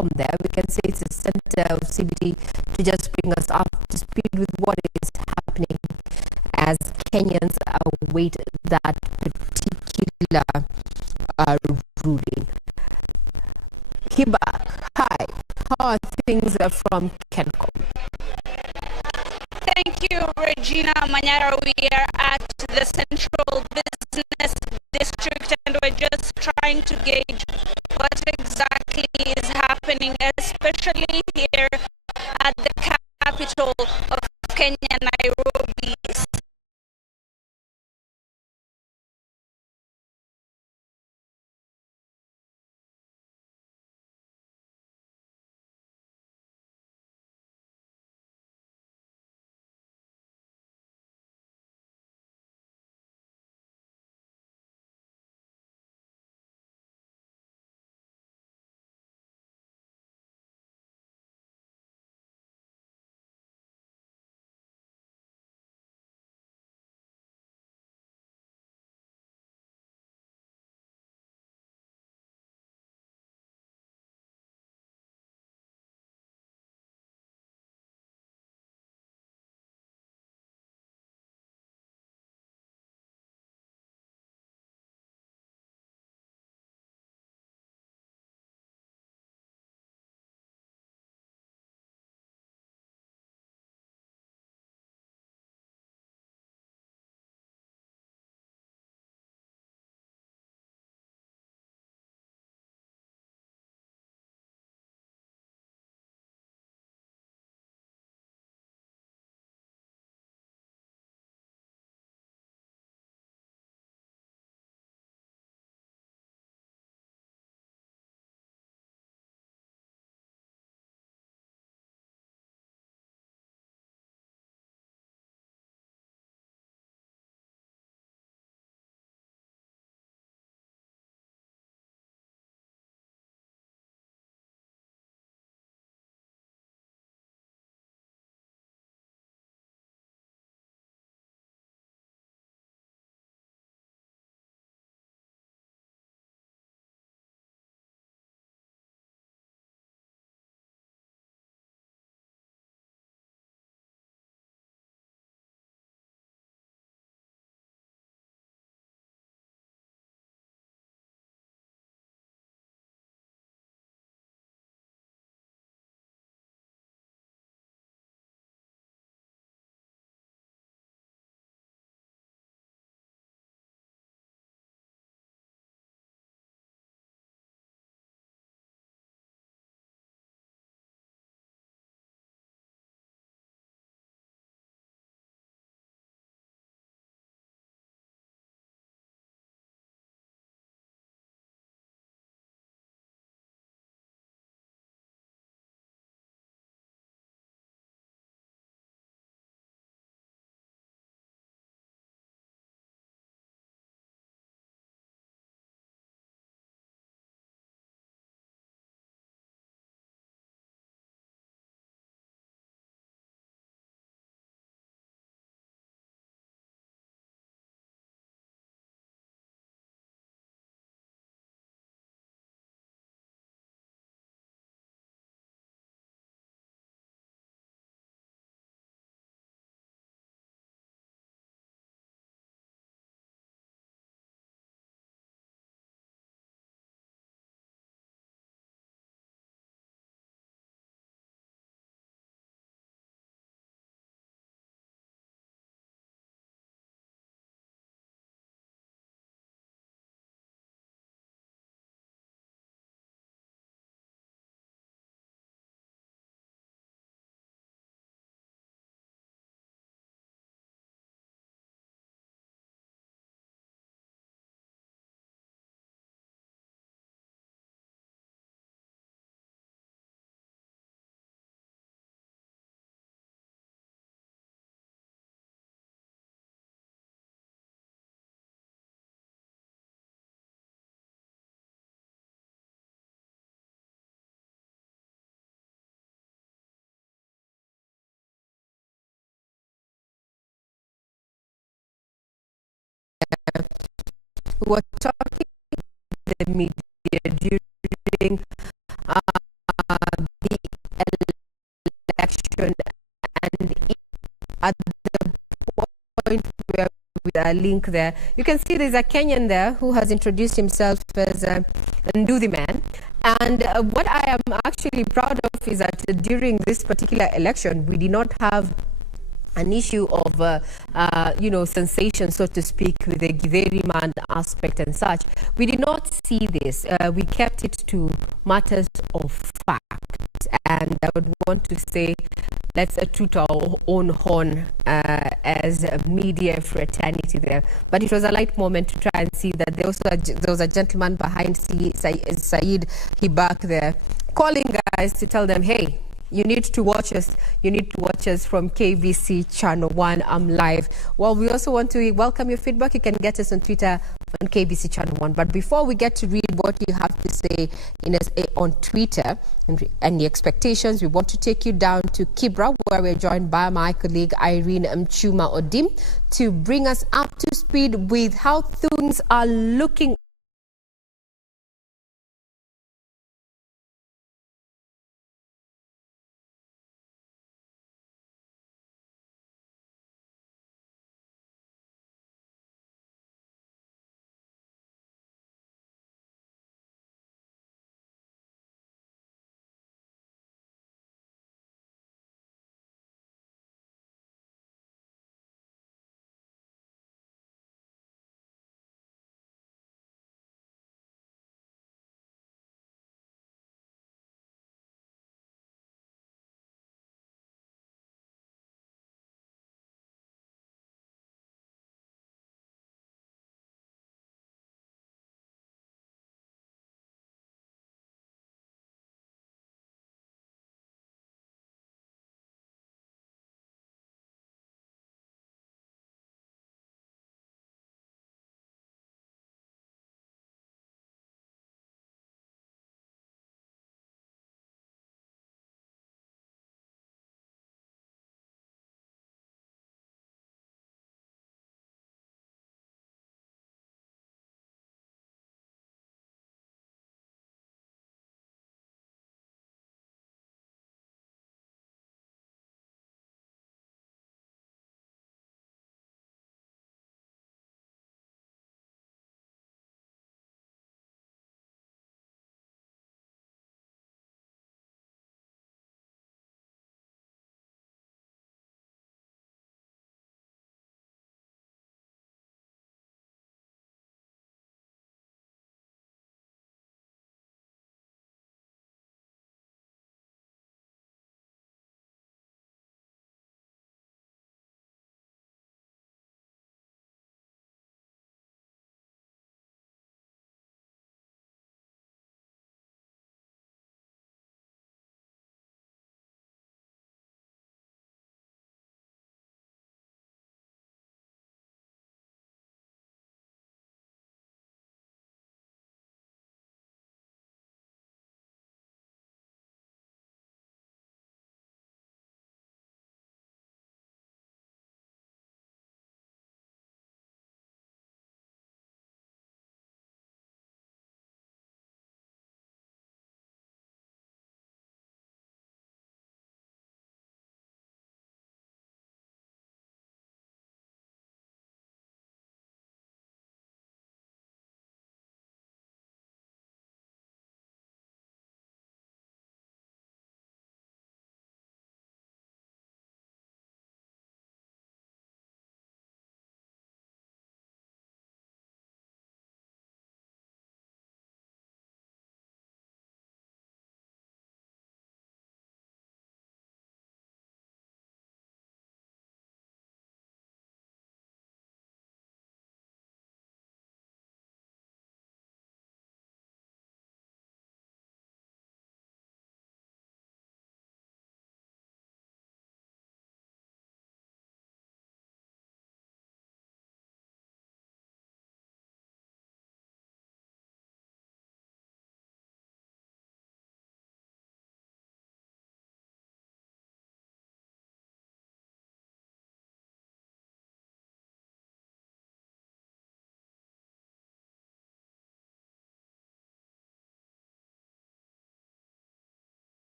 platform there. We can say it's a center of CBD to just bring us up to speed with what is happening as Kenyans await that particular ruling. Hiba, hi. How are things from Kencom? Thank you, Regina Manyara. We are at the Central Business District and we're just trying to gauge what exactly is happening, especially here at the capital of Kenya, Nairobi. We were talking to the media during election, and at the point where with a link there, you can see there's a Kenyan there who has introduced himself as Nduthi Man. And what I am actually proud of is that during this particular election, we did not have an issue of, sensation, so to speak, with the Githeri man aspect and such. We did not see this. We kept it to matters of fact. And I would want to say, let's toot our own horn as a media fraternity there. But it was a light moment to try and see that there was a gentleman behind Saeed Hibak there, calling guys to tell them, hey, you need to watch us. You need to watch us from KBC Channel 1. I'm live. Well, we also want to welcome your feedback. You can get us on Twitter on KBC Channel 1. But before we get to read what you have to say on Twitter and the expectations, we want to take you down to Kibra, where we're joined by my colleague Irene Mchuma Odim to bring us up to speed with how things are looking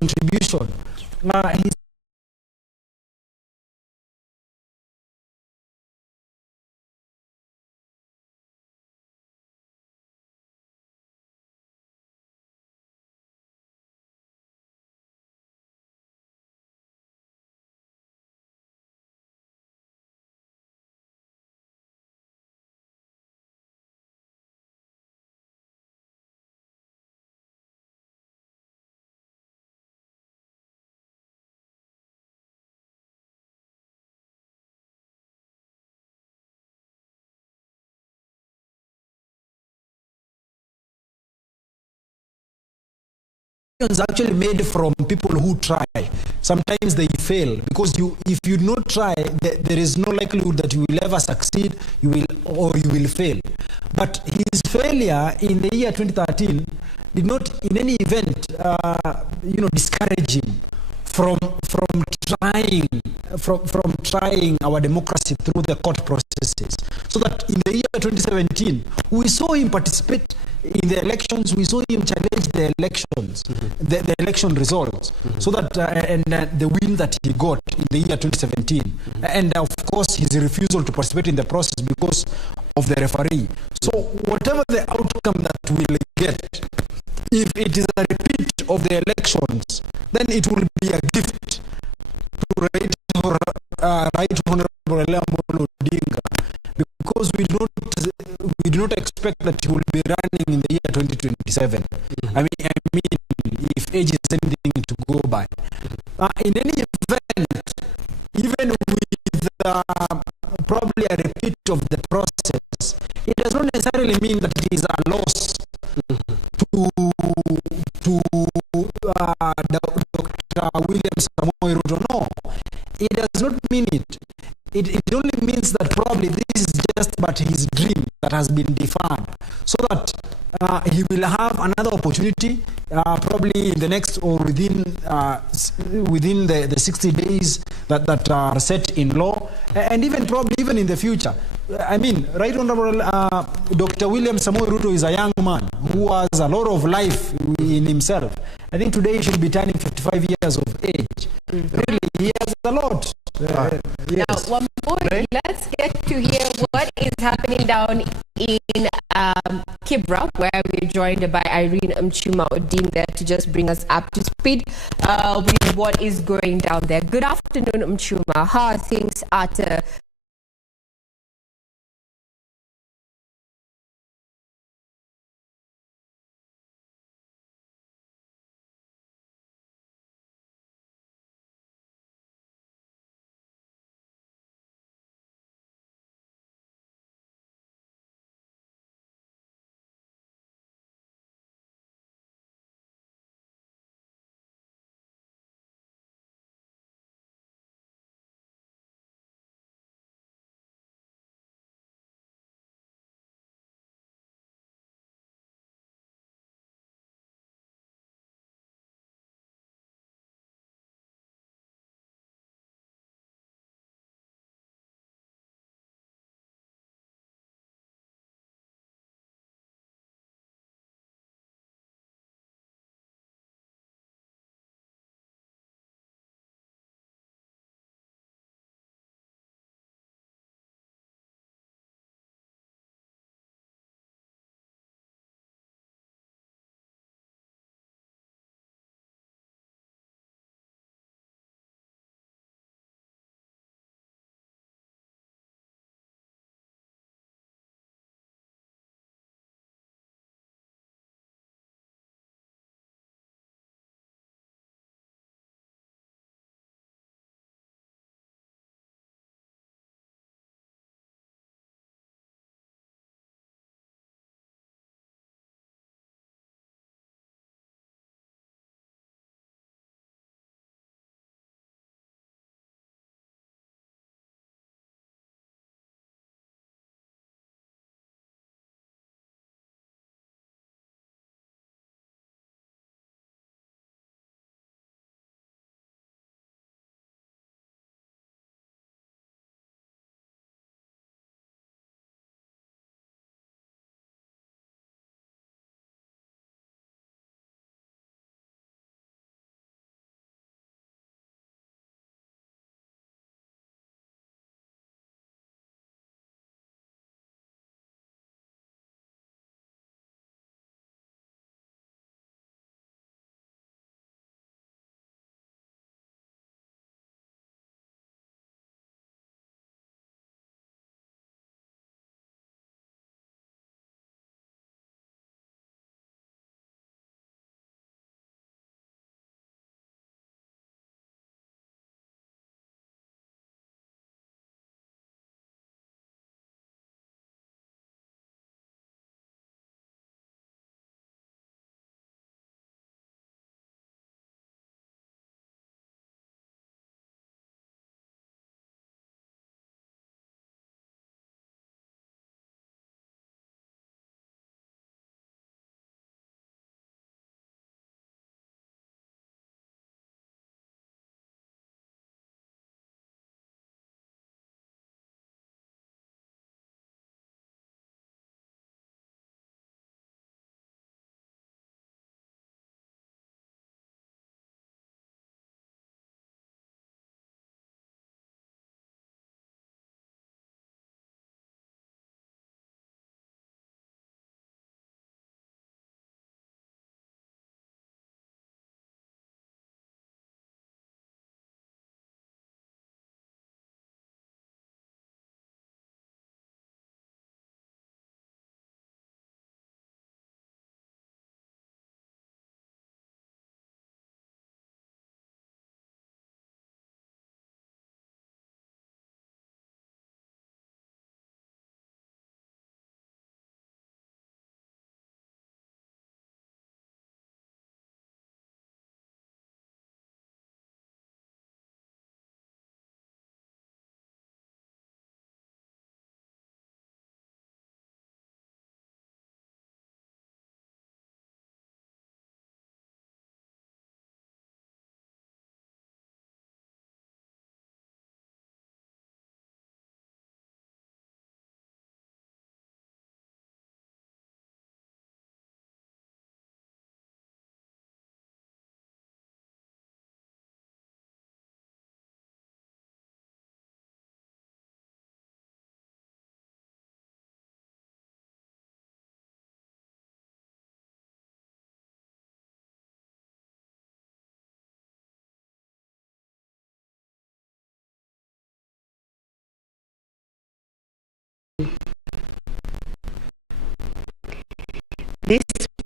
contribution. His actually made from people who try. Sometimes they fail because if you not try, there is no likelihood that you will ever succeed. You will fail. But his failure in the year 2013 did not, in any event, discourage him from trying our democracy through the court processes. So that in the year 2017, we saw him participate in the elections. We saw him challenge the elections, the election results. So that the win that he got in the year 2017, and of course his refusal to participate in the process because of the referee. So whatever the outcome that we'll get, if it is a repeat of the elections, then it will be a gift to Right Honorable Amolo Odinga, because we do not expect that he will be running in the year 2027. I mean, if age is anything to go by. In any event, even with probably a repeat of the process, it does not necessarily mean that it is a loss to Dr. William Samoei Ruto. No, it does not mean it. It only means that probably this is just but his dream that has been deferred, so that he will have another opportunity, probably in the next or within the 60 days that are set in law, and even probably even in the future. I mean, Right Honorable Dr. William Samoei Ruto is a young man who has a lot of life in himself. I think today he should be turning 55 years of age. Really, he has a lot. Yes. Now, one more. Right? Let's get to hear what is happening down in Kibra, where we're joined by Irene Mchuma Oding there to just bring us up to speed with what is going down there. Good afternoon, Mchuma. How are things at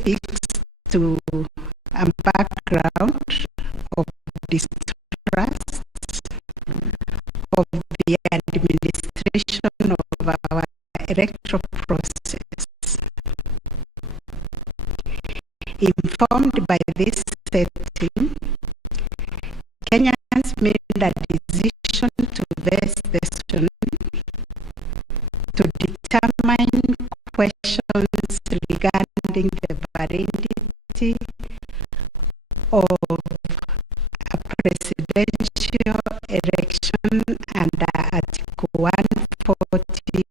speaks to a background of distrust of the administration of our electoral process. Informed by this setting, Kenyans made a decision to vest the session to determine questions regarding the validity of a presidential election under Article 140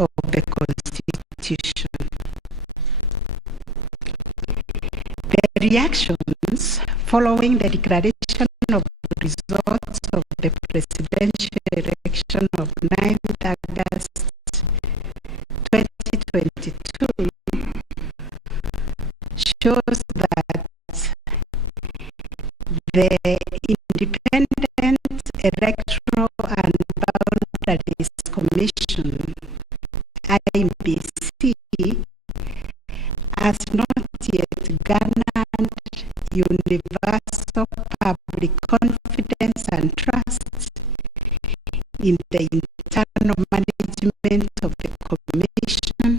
of the Constitution. The reactions following the declaration of results of the presidential election of 9th August 2022 shows that the Independent Electoral and Boundaries Commission, IEBC, has not yet garnered universal public confidence and trust in the internal management of the Commission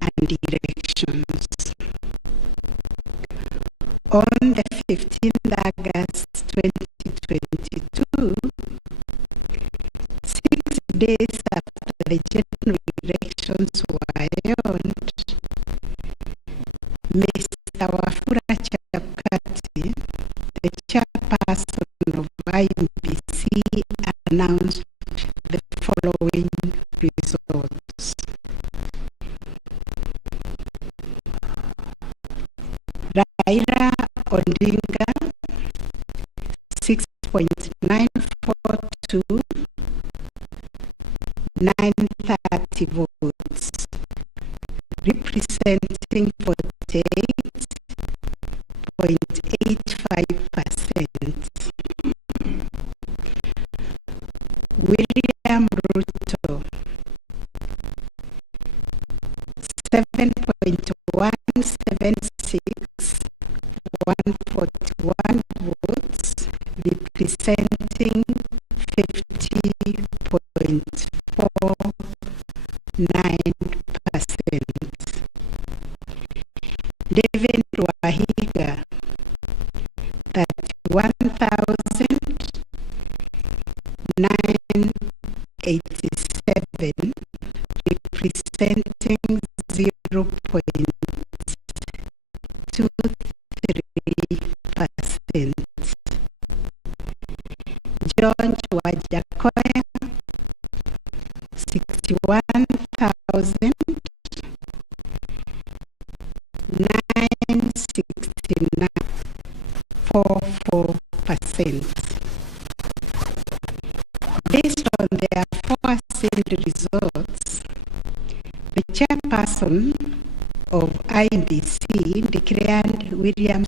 and elections. On the 15th August 2022, 6 days after the general elections were held, Mr. Wafula Chebukati, the chairperson of IEBC, announced the following results. Raila Odinga, 6.942, 930 votes, representing 48.85%. William Ruto, 7.176, 141 votes, representing 50.49%. David Wahiga, 31,987, representing 0.23%. John Wajakoya, 61,969, 44%. Based on the aforesaid results, the chairperson of IEBC declared William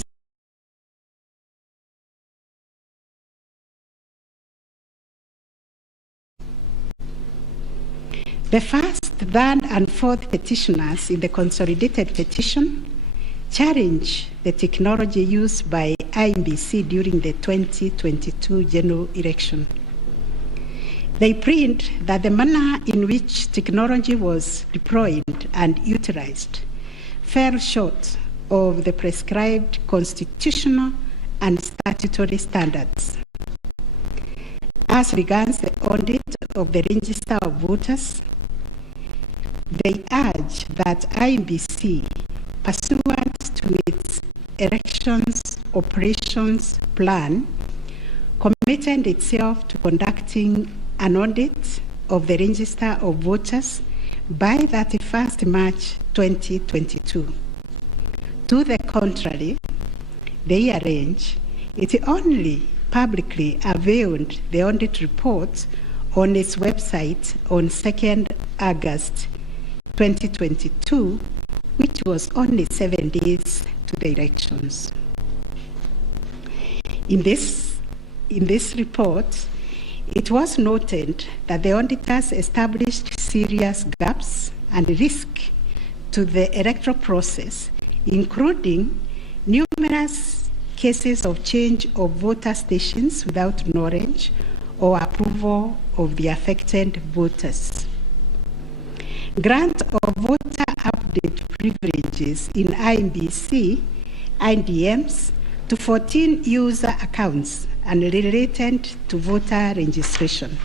The first, third, and fourth petitioners in the consolidated petition challenge the technology used by IEBC during the 2022 general election. They plead that the manner in which technology was deployed and utilized fell short of the prescribed constitutional and statutory standards. As regards the audit of the register of voters, they urge that IEBC, pursuant to its elections operations plan, committed itself to conducting an audit of the register of voters by 31st March 2022. To the contrary, they arrange it only publicly availed the audit report on its website on 2nd August 2022, which was only 7 days to the elections. In this report, it was noted that the auditors established serious gaps and risk to the electoral process including numerous cases of change of voter stations without knowledge or approval of the affected voters. Grant of voter update privileges in IMBC, IDMs, to 14 user accounts and related to voter registration.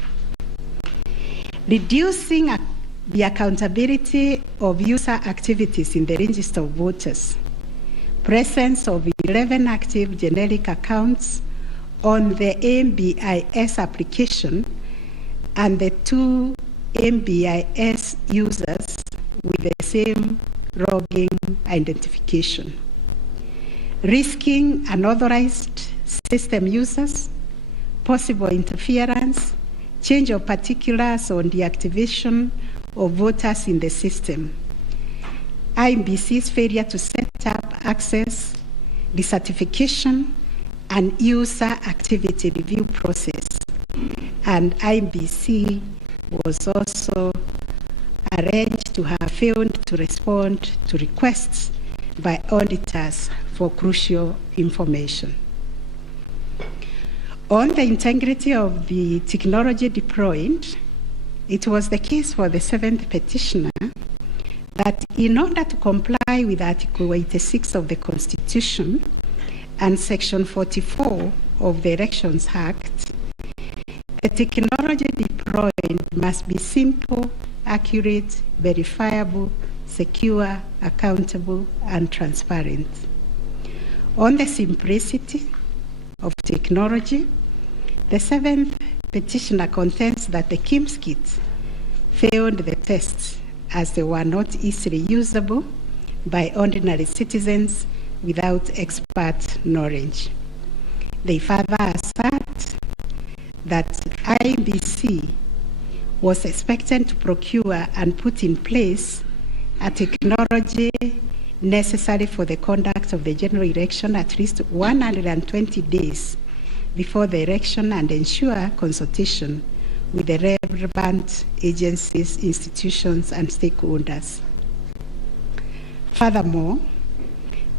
Reducing the accountability of user activities in the register of voters. Presence of 11 active generic accounts on the MBIS application and the 2 MBIS users with the same logging identification. Risking unauthorized system users, possible interference, change of particulars on the activation of voters in the system. IMBC's failure to set up access, decertification, and user activity review process. And IMBC was also arranged to have failed to respond to requests by auditors for crucial information. On the integrity of the technology deployed, it was the case for the 7th petitioner that in order to comply with Article 86 of the Constitution and Section 44 of the Elections Act, the technology deployed must be simple, accurate, verifiable, secure, accountable, and transparent. On the simplicity of technology, the 7th petitioner contends that the KIMS kit failed the test as they were not easily usable by ordinary citizens without expert knowledge. They further assert that IMBC was expected to procure and put in place a technology necessary for the conduct of the general election at least 120 days before the election and ensure consultation with the relevant agencies, institutions, and stakeholders. Furthermore,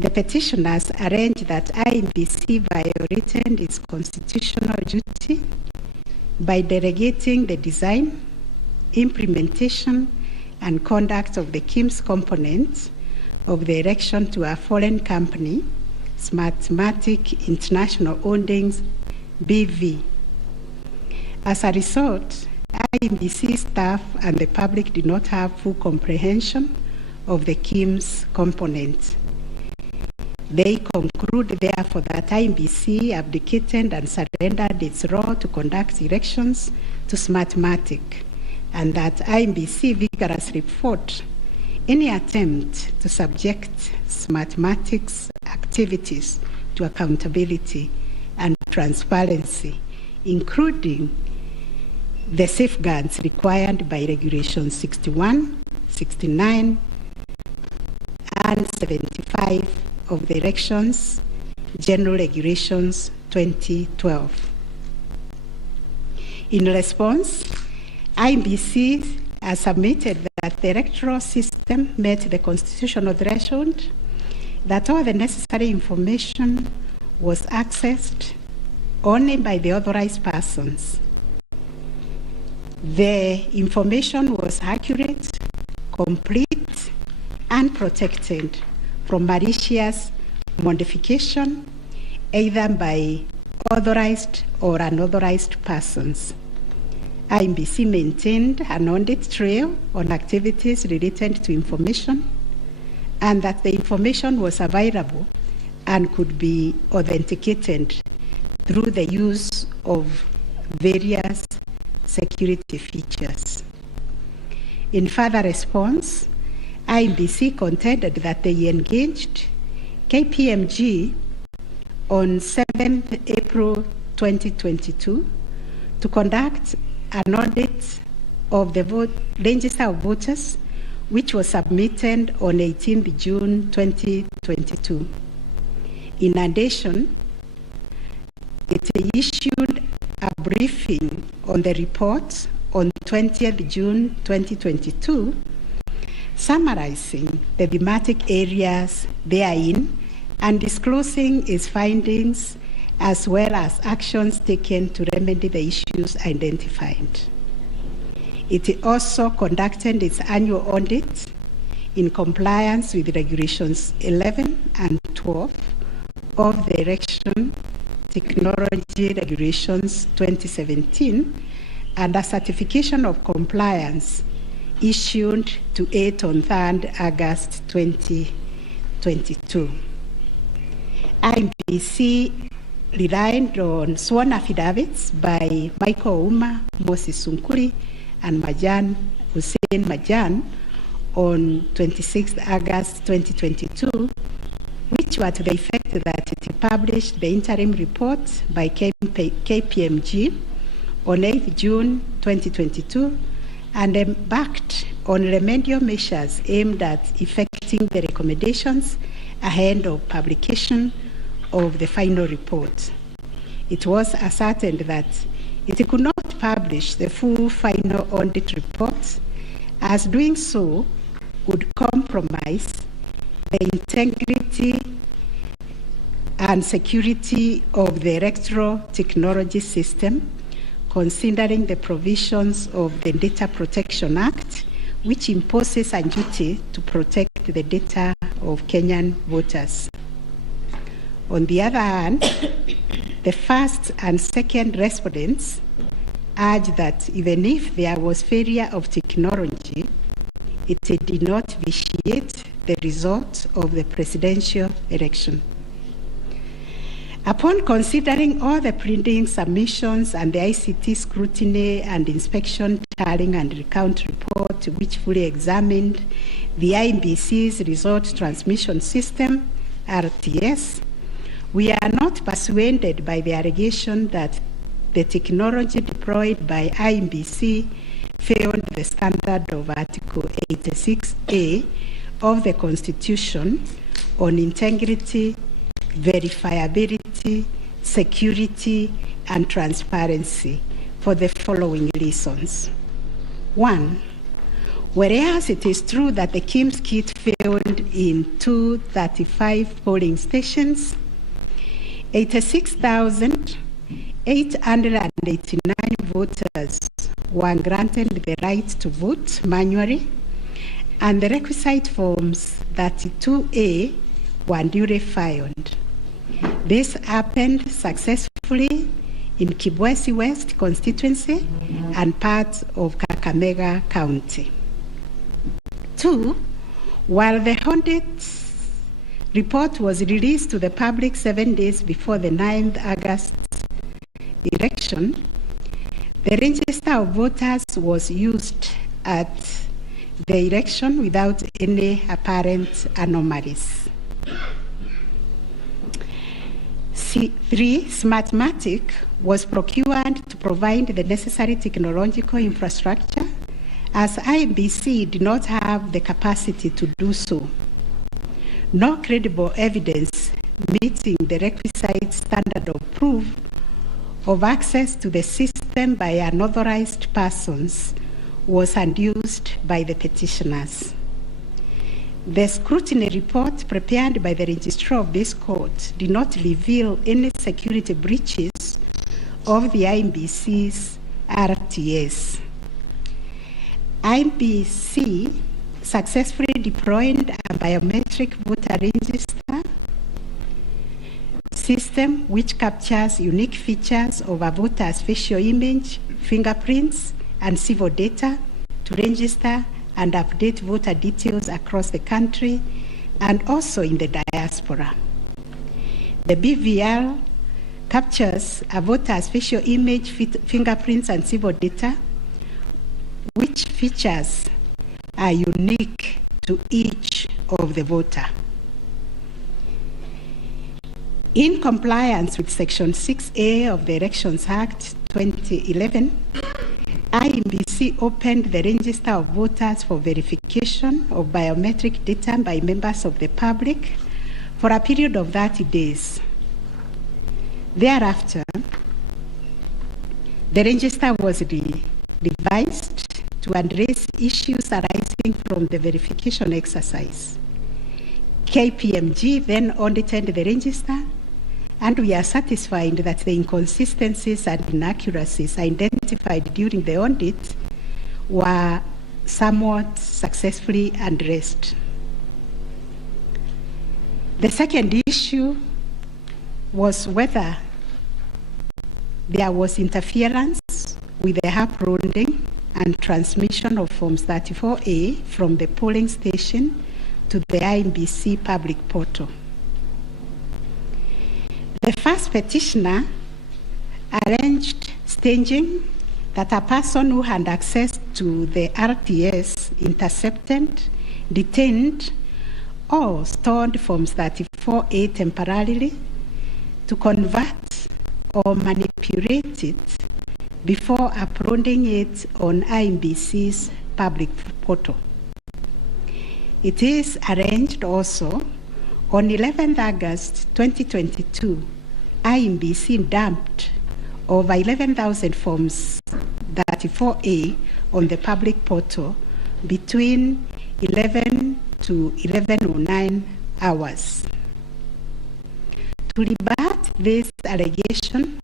the petitioners arranged that IMBC violated its constitutional duty by delegating the design, implementation, and conduct of the KIMS components of the election to a foreign company, Smartmatic International Holdings, BV. As a result, IMBC staff and the public did not have full comprehension of the KIMS components. They conclude, therefore, that IMBC abdicated and surrendered its role to conduct elections to Smartmatic, and that IMBC vigorously fought any attempt to subject Smartmatic's activities to accountability and transparency, including the safeguards required by Regulation 61, 69, and 75 of the Elections General Regulations 2012. In response, IMBC has submitted that the electoral system met the constitutional threshold, that all the necessary information was accessed only by the authorized persons. The information was accurate, complete, and protected from malicious modification, either by authorized or unauthorized persons. IMBC maintained an audit trail on activities related to information, and that the information was available and could be authenticated through the use of various security features. In further response, IMBC contended that they engaged KPMG on 7th April 2022 to conduct an audit of the register of voters, which was submitted on 18th June 2022. In addition, it issued a briefing on the report on 20th June 2022, summarizing the thematic areas therein and disclosing its findings as well as actions taken to remedy the issues identified. It also conducted its annual audit in compliance with Regulations 11 and 12 of the Election Technology Regulations 2017 and a certification of compliance issued to it on 3rd August 2022. IEBC relied on sworn affidavits by Michael Ouma, Moses Sunkuri, and Hussein Majan on 26th August 2022, which were to the effect that it published the interim report by KPMG on 8th June 2022 and embarked on remedial measures aimed at effecting the recommendations ahead of publication of the final report. It was ascertained that it could not publish the full final audit report, as doing so would compromise the integrity and security of the electoral technology system, considering the provisions of the Data Protection Act, which imposes a duty to protect the data of Kenyan voters. On the other hand, the first and second respondents urged that even if there was failure of technology, it did not vitiate the result of the presidential election. Upon considering all the pleading submissions and the ICT scrutiny and inspection tallying and recount report, which fully examined the IEBC's result transmission system, RTS, we are not persuaded by the allegation that the technology deployed by IEBC failed the standard of Article 86A of the Constitution on integrity, verifiability, security, and transparency for the following reasons. 1, whereas it is true that the KIMS kit failed in 235 polling stations, 86,889 voters were granted the right to vote manually, and the requisite forms 32A were duly filed. This happened successfully in Kibwezi West constituency and parts of Kakamega County. 2, while the audit report was released to the public 7 days before the 9th August election, the register of voters was used at the election without any apparent anomalies. 3, Smartmatic was procured to provide the necessary technological infrastructure, as IEBC did not have the capacity to do so. No credible evidence meeting the requisite standard of proof of access to the system by unauthorized persons was adduced by the petitioners. The scrutiny report prepared by the registrar of this court did not reveal any security breaches of the IEBC's RTS. IEBC successfully deployed a biometric voter register system which captures unique features of a voter's facial image, fingerprints, and civil data to register and update voter details across the country and also in the diaspora. The BVR captures a voter's facial image, fingerprints, and civil data, which features are unique to each of the voter. In compliance with Section 6A of the Elections Act 2011, IEBC opened the register of voters for verification of biometric data by members of the public for a period of 30 days. Thereafter, the register was revised to address issues arising from the verification exercise. KPMG then audited the register, and we are satisfied that the inconsistencies and inaccuracies identified during the audit were somewhat successfully addressed. The second issue was whether there was interference with the uploading and transmission of Forms 34A from the polling station to the IEBC public portal. The first petitioner arranged staging that a person who had access to the RTS intercepted, detained, or stored Forms 34A temporarily to convert or manipulate it before uploading it on IEBC's public portal. It is arranged also on 11th August 2022, IEBC dumped over 11,000 Forms 34A on the public portal between 11 to 11:09 hours. To rebut this allegation,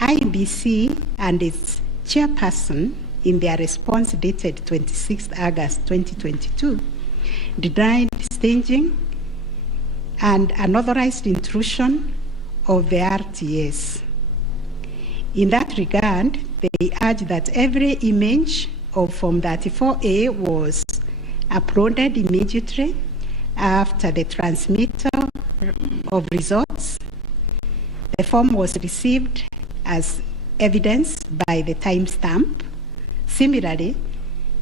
IEBC and its chairperson, in their response dated 26th August 2022, denied staging and unauthorized intrusion of the RTS. In that regard, they urged that every image of Form 34A was uploaded immediately after the transmittal of results. The form was received as evidence by the timestamp. Similarly,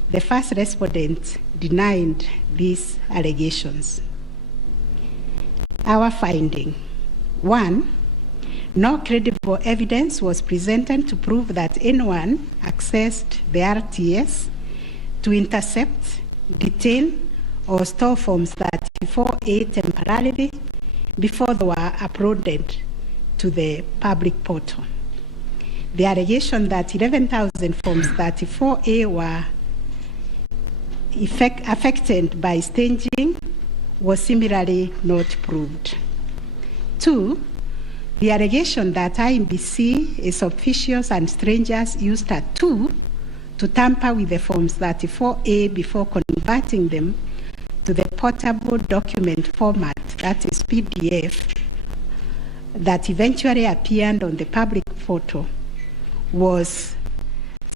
the first respondent denied these allegations. Our finding: 1, no credible evidence was presented to prove that anyone accessed the RTS to intercept, detain, or store Forms 34A temporarily before they were uploaded to the public portal. The allegation that 11,000 Forms 34A were affected by staging was similarly not proved. 2, the allegation that IEBC, its officials and strangers used a tool to tamper with the Forms 34A before converting them to the portable document format, that is PDF, that eventually appeared on the public portal, was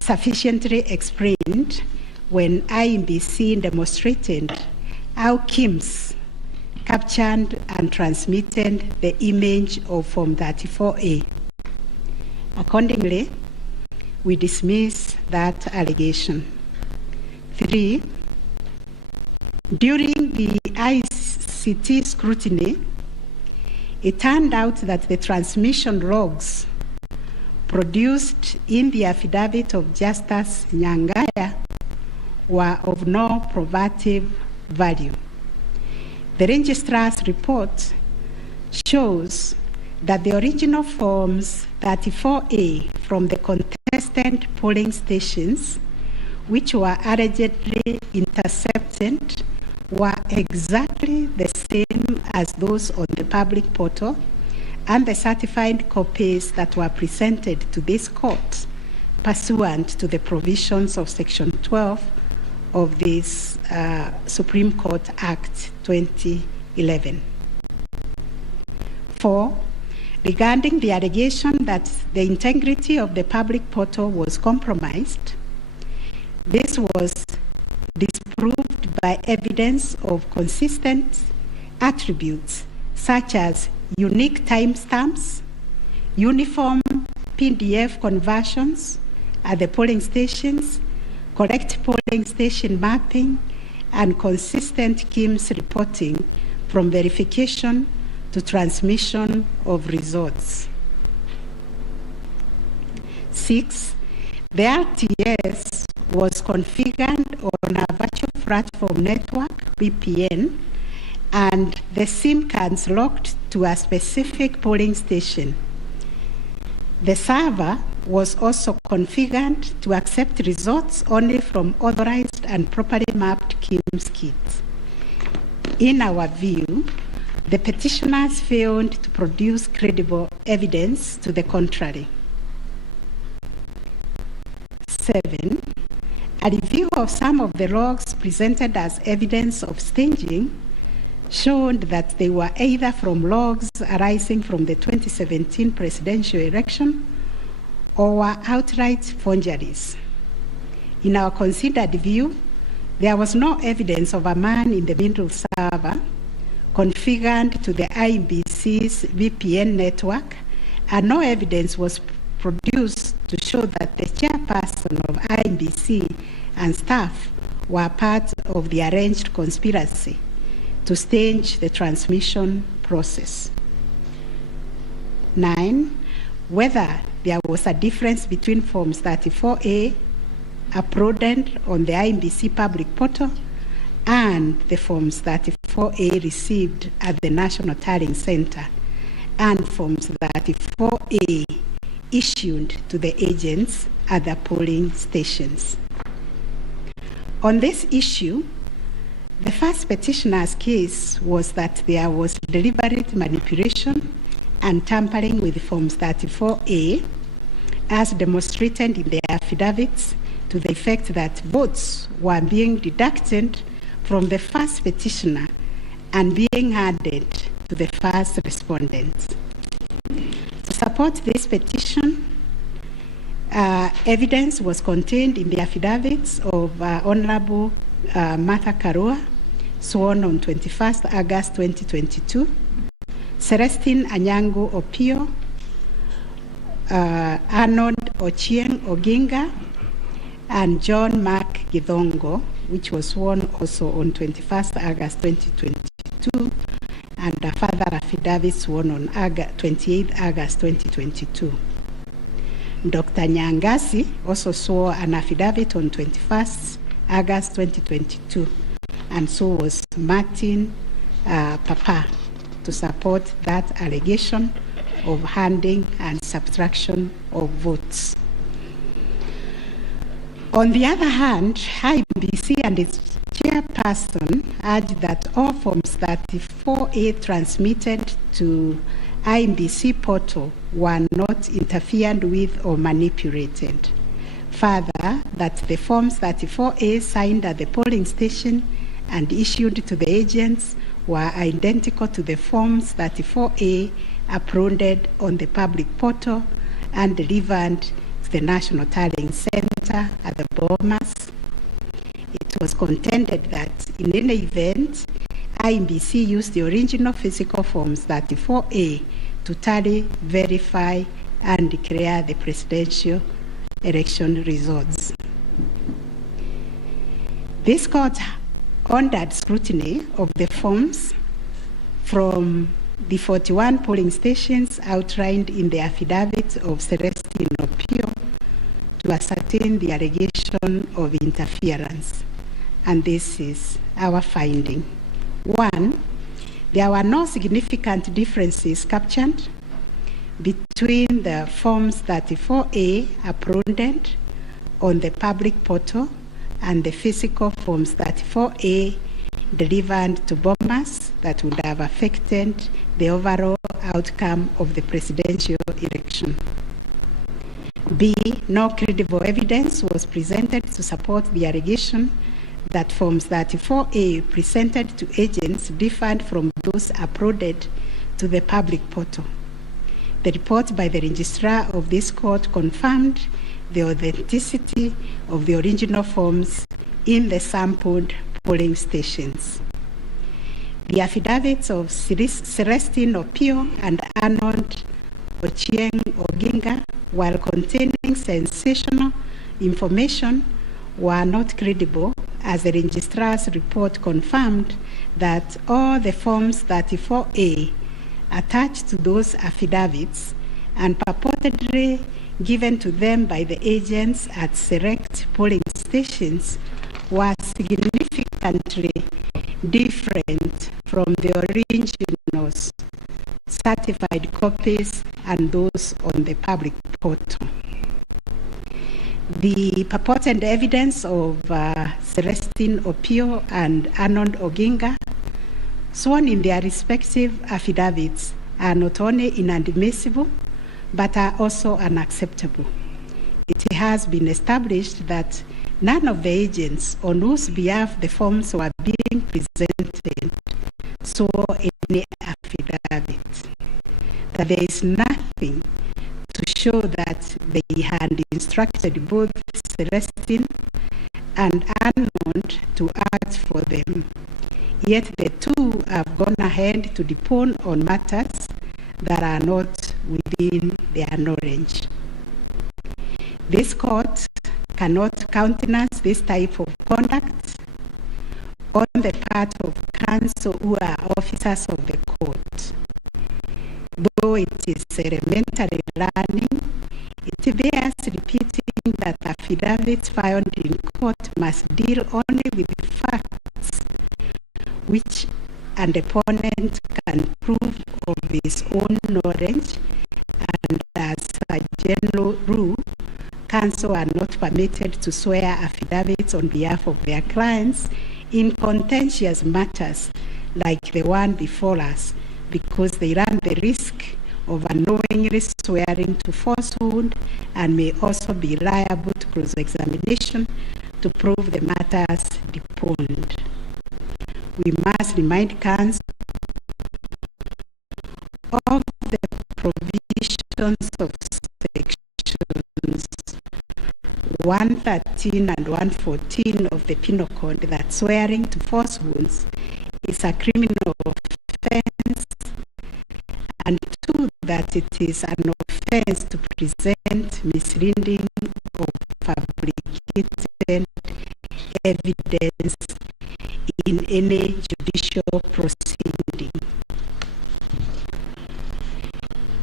sufficiently explained when IEBC demonstrated how KIMS captured and transmitted the image of Form 34A. Accordingly, we dismiss that allegation. 3, during the ICT scrutiny, it turned out that the transmission logs produced in the affidavit of Justice Nyangaya were of no probative value. The registrar's report shows that the original Forms 34A from the contested polling stations, which were allegedly intercepted, were exactly the same as those on the public portal, and the certified copies that were presented to this court pursuant to the provisions of Section 12 of this Supreme Court Act 2011. 4, regarding the allegation that the integrity of the public portal was compromised, this was disproved by evidence of consistent attributes such as unique timestamps, uniform PDF conversions at the polling stations, correct polling station mapping, and consistent KIMS reporting from verification to transmission of results. 6, the RTS was configured on a virtual platform network, VPN, and the SIM cards locked to a specific polling station. The server was also configured to accept results only from authorized and properly mapped KIMS kits. In our view, the petitioners failed to produce credible evidence to the contrary. 7. A review of some of the logs presented as evidence of staging showed that they were either from logs arising from the 2017 presidential election or were outright forgeries. In our considered view, there was no evidence of a man-in-the-middle server configured to the IEBC's VPN network, and no evidence was produced to show that the chairperson of IEBC and staff were part of the arranged conspiracy to stage the transmission process. 9. Whether there was a difference between Forms 34A uploaded on the IEBC public portal and the Forms 34A received at the National Tallying Center and Forms 34A issued to the agents at the polling stations. On this issue, the first petitioner's case was that there was deliberate manipulation and tampering with Forms 34A, as demonstrated in their affidavits, to the effect that votes were being deducted from the first petitioner and being added to the first respondent. To support this petition, evidence was contained in the affidavits of Honorable Martha Karua, sworn on 21st August 2022, Celestine Anyango Opio, Arnold Ochieng Oginga, and John Mark Githongo, which was sworn also on 21st August 2022, and a further affidavit sworn on 28th August 2022. Dr. Nyangasi also swore an affidavit on 21st August 2022, and so was Martin Papa, to support that allegation of handing and subtraction of votes. On the other hand, IEBC and its chairperson urged that all Forms 34A transmitted to IEBC portal were not interfered with or manipulated. Further, that the Forms 34A signed at the polling station and issued to the agents were identical to the Forms 34A uploaded on the public portal and delivered to the National Tallying Center at the Bomas. It was contended that in any event, IEBC used the original physical Forms 34A to tally, verify, and declare the presidential election results. This court ordered scrutiny of the forms from the 41 polling stations outlined in the affidavit of Celestine Opio to ascertain the allegation of interference. And this is our finding. 1, there were no significant differences captured between the Forms 34A uploaded on the public portal and the physical Forms 34A delivered to Bomas that would have affected the overall outcome of the presidential election. B, no credible evidence was presented to support the allegation that Forms 34A presented to agents differed from those uploaded to the public portal. The report by the registrar of this court confirmed the authenticity of the original forms in the sampled polling stations. The affidavits of Celestine Opio and Arnold Ochieng Oginga, while containing sensational information, were not credible, as the registrar's report confirmed that all the Forms 34A attached to those affidavits and purportedly given to them by the agents at select polling stations were significantly different from the originals, certified copies, and those on the public portal. The purported evidence of Celestine Opio and Arnold Oginga, sworn in their respective affidavits, are not only inadmissible, but are also unacceptable. It has been established that none of the agents on whose behalf the forms were being presented swore any affidavit, that there is nothing to show that they had instructed both Celestine and Arnold to act for them. Yet the two have gone ahead to depone on matters that are not within their knowledge. This court cannot countenance this type of conduct on the part of counsel who are officers of the court. Though it is elementary learning, it bears repeating that affidavits filed in court must deal only with the facts which an opponent can prove of his own knowledge, and as a general rule, counsel are not permitted to swear affidavits on behalf of their clients in contentious matters like the one before us, because they run the risk of unknowingly swearing to falsehood and may also be liable to cross-examination to prove the matters deponed. We must remind counsel of the provisions of sections 113 and 114 of the Penal Code that swearing to falsehoods is a criminal offense, and two, that it is an offense to present misleading or fabricated evidence in any judicial proceeding.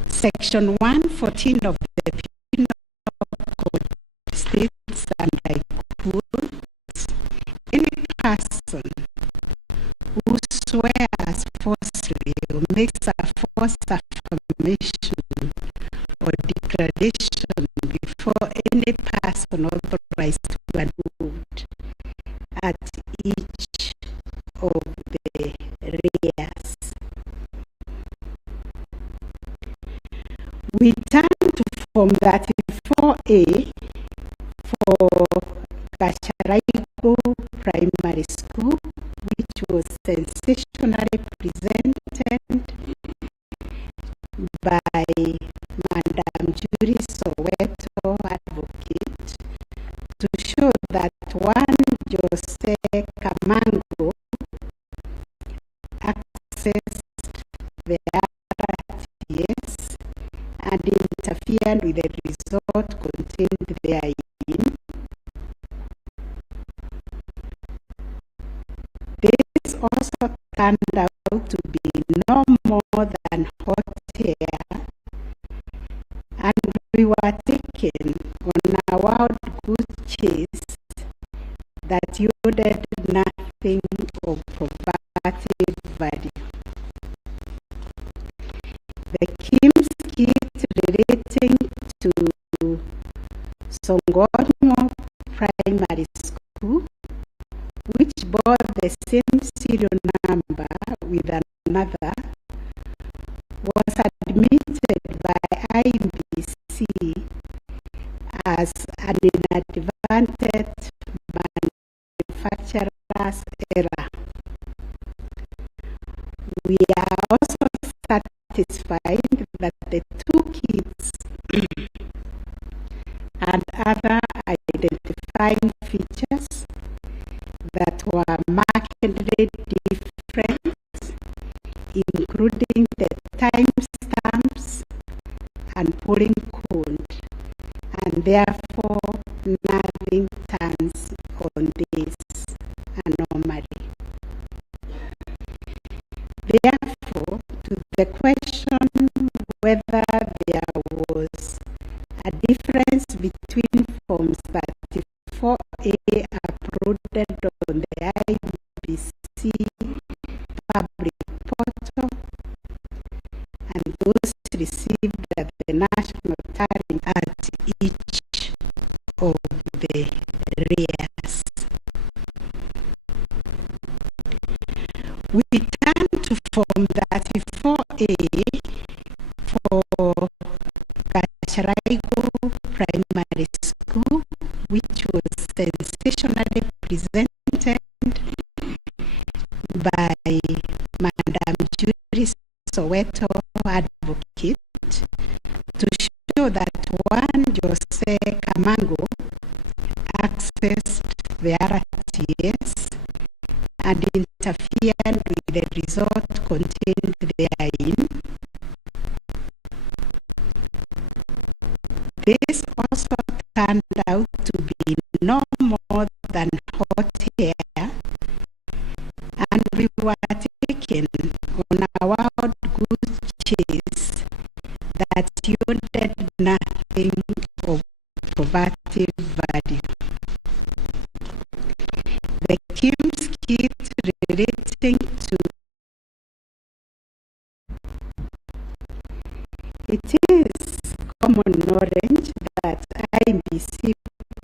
Section 114 of the Penal Code states, and I quote, any person who swears falsely or makes a false affirmation or declaration before any person authorized to admit at each of the rears. We turn to Form 34A for Gacharaiko Primary School, which was sensationally presented by Madam Judy Soweto, advocate, to show that one Jose Camango accessed the RTS and interfered with the result contained therein. This also turned out to be no more than hot air, and we were taken on a wild goose chase that yielded nothing of probative value. The Kim's kit relating to Songonmo Primary School, which bore the same serial number with another, was admitted by IMBC as an inadvertent manufacturer's error. We are also satisfied that the two kits and other identifying features that were markedly different, including the timestamps and polling code, and therefore nothing turns on this anomaly. Therefore, to the question whether there was a difference between Forms 34A uploaded on the IBC public portal and those received at the national tallying at each of We turn to Form 34A for Gacharago Primary School, which was sensationally presented by Madam Judy Soweto Advocate to show that one Jose Camango accessed the RTS and interfered with the result contained therein. This also turned out to be no more than hot air, and we were taken on a wild goose chase that yielded nothing of probative value. The Kim's kit relating to it is common knowledge that IBC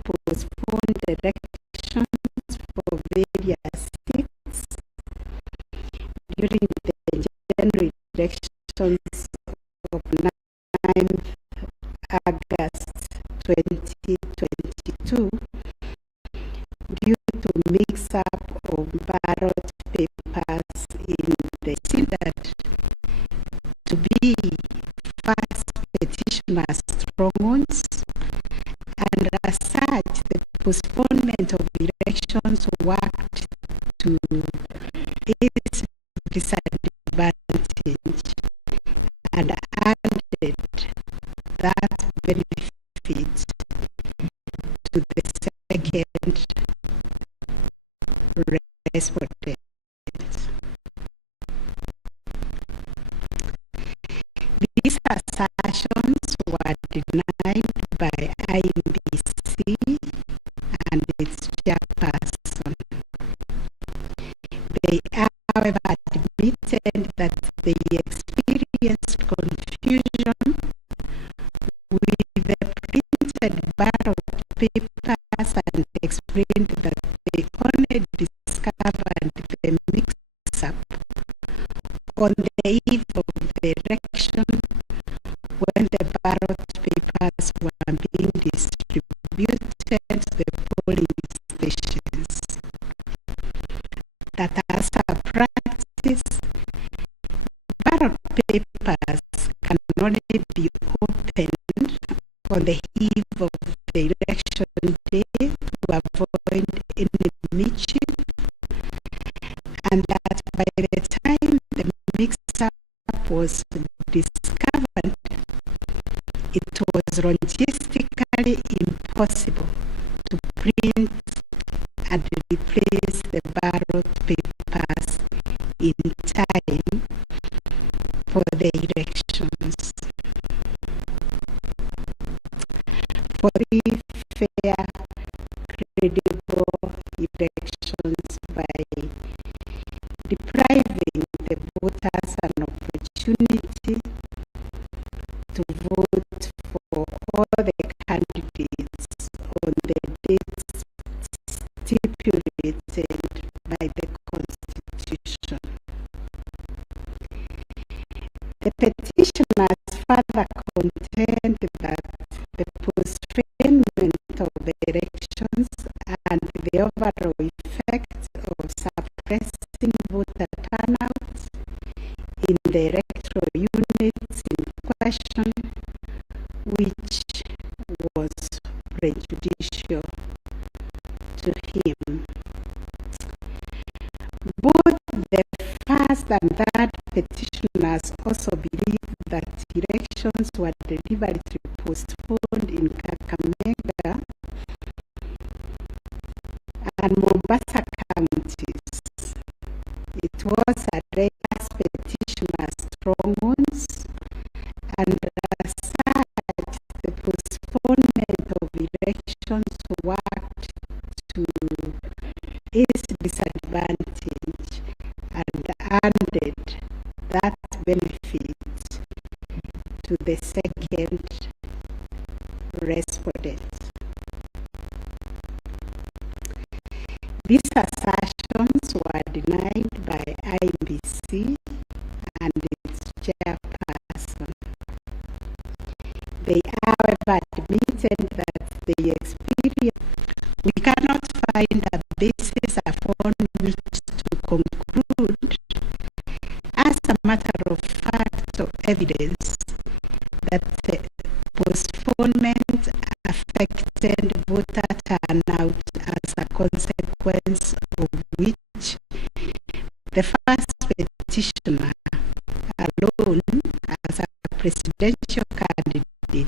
postponed elections for various seats during the general elections of 9th August 2022 due to mix-up of ballot papers in the considered to be first petitioner strongholds, and as such the postponement of elections worked to its disadvantage and added that benefit to the second respondent. These assertions were denied by IBC and its chairperson. They, however, admitted that they experienced confusion with the printed ballot papers and explained that they only discovered the mix-up on the eve of the election when the ballot papers were being distributed to the polling stations. That as a practice, ballot papers can only be opened on the eve of the election day to avoid any mischief, and that by the time the mix-up was discovered, it was logistically impossible to print and replace the ballot papers in time for the elections. For the fair, credible elections by depriving the voters an opportunity to vote for all the candidates on the dates stipulated by the Constitution. The petitioners further contend that the postponement of the elections and the overall effect of suppressing voter turnout in the electoral units in question, which was prejudicial to him. Both the first and third petitioners also believe that elections were deliberately postponed in Kakamega and Mombasa counties. It was addressed petitioners' strongholds, and as such, the postponement of elections worked to its disadvantage and added that benefit to the second respondent. These assertions were denied by IEBC and its chairperson. They, however, admitted that they experienced. We cannot find a basis upon which to conclude, as a matter of fact or evidence, that the postponement affected voter turnout, as a consequence of which the first petitioner alone, as a presidential candidate,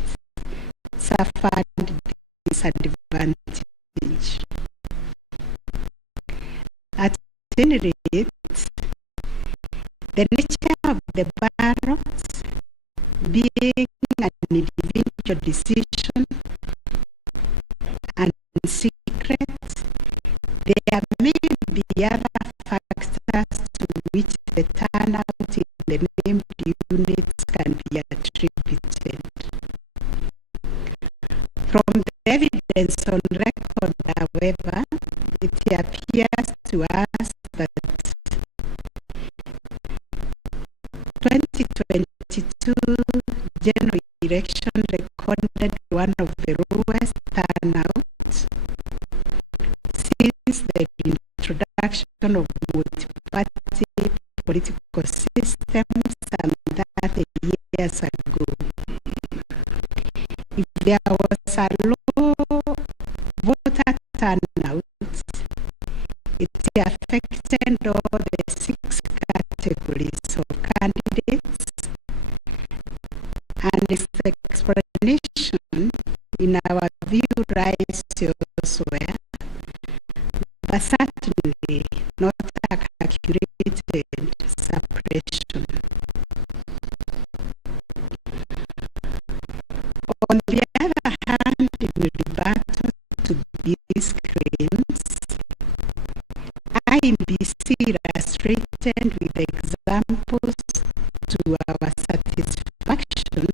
suffered disadvantage. At any rate, the nature of the ballots being an individual decision and secret, there may be other factors to which the turnout in the named units can be attributed. From the evidence on record, however, it appears to us that 2022 general election recorded one of the lowest turnouts since the introduction of multi-party political systems some 30 years ago. If there was a low voter turnout, it affected all the 6 categories of candidates, and its explanation, in our view, lies elsewhere, but certainly not a calculated suppression. On the other hand, in rebuttal to these claims, IEBC illustrated with examples to our satisfaction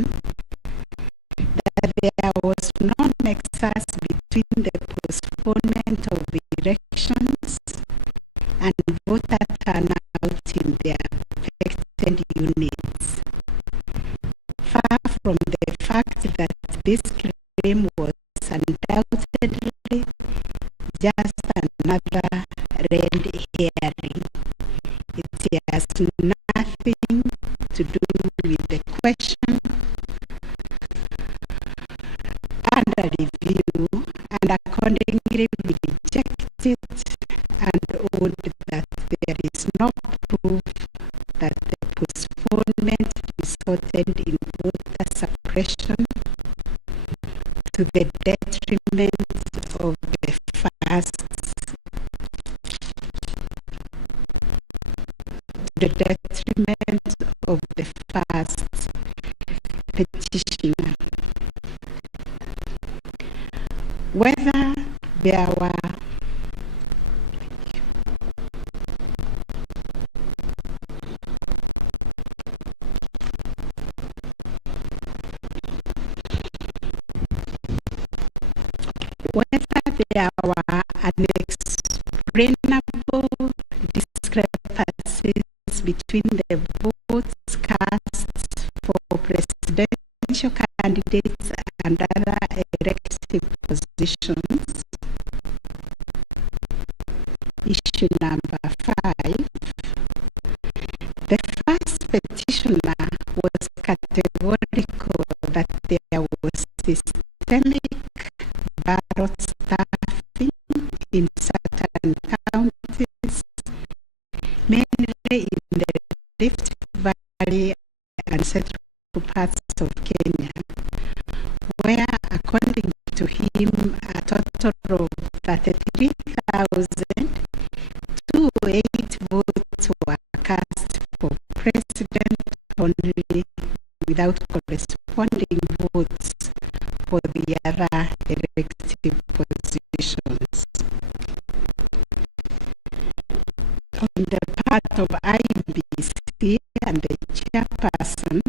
that there was no nexus between the postponement of elections and voter turnout in the affected units. Far from the fact that this claim was undoubtedly just another red herring, it has nothing to do with the question under review, and accordingly we reject it and own that there is no proof that the postponement resulted in voter suppression to the detriment of the first petitioner. Whether there were unexplainable discrepancies between the votes cast for presidential candidates and other elective positions. Issue number 5. The first petitioner was categorical that there was systemic ballot stuffing in certain counties, mainly in the Rift Valley and central parts of Kenya, where, according to him, a total of 33,208 votes were cast for president only, without corresponding votes for the other elective positions. On the part of IEBC and the chairperson,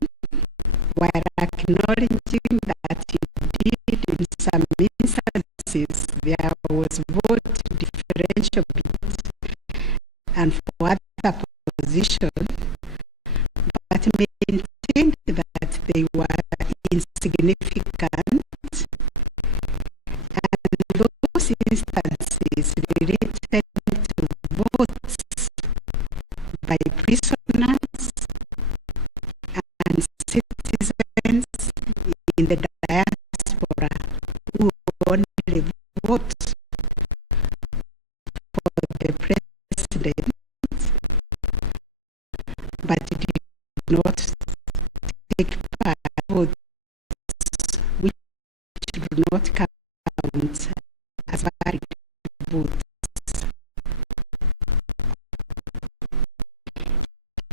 while acknowledging that indeed in some instances there was vote differential bit, and for other position, but maintained that they were insignificant, and those instances related to votes by prisoners and citizens in the diaspora who only vote for the president but did not take part votes which do not count as valid votes.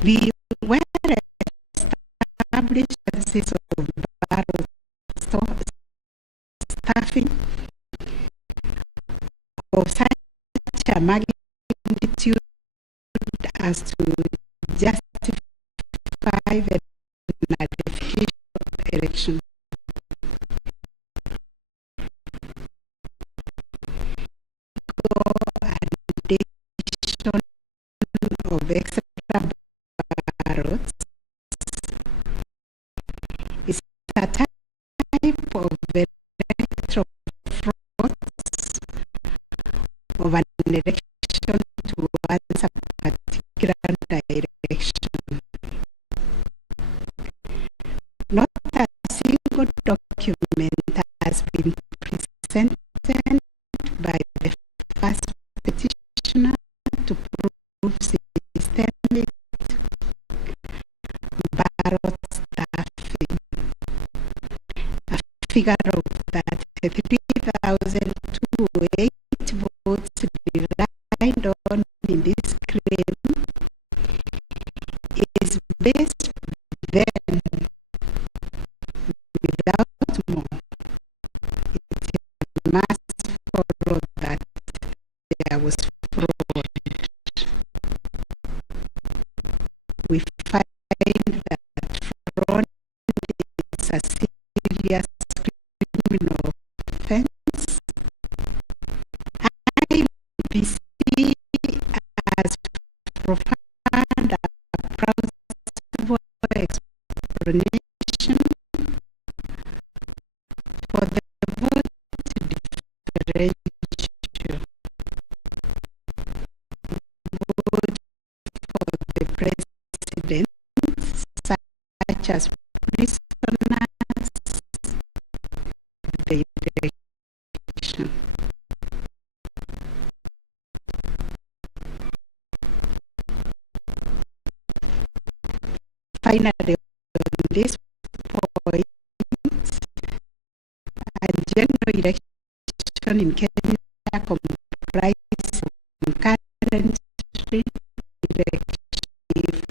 The well-established process of ballot staffing of such a magnitude as to justify the nullification of election. Addition of extra ballots is a type of electoral fraud of an election towards a particular direction. Not a single document has been presented by the first petitioner to prove systemic ballot stuffing. A figure of that 33,008 votes relied on in this claim is based then without more. It must follow that there was fraud. We find that fraud is a serious criminal offense. IBC has profound a plausible explanation for the vote differential. Vote for the president, such as prisoners, the election. Finally, on this point, a general election in Kenya comprises concurrent elective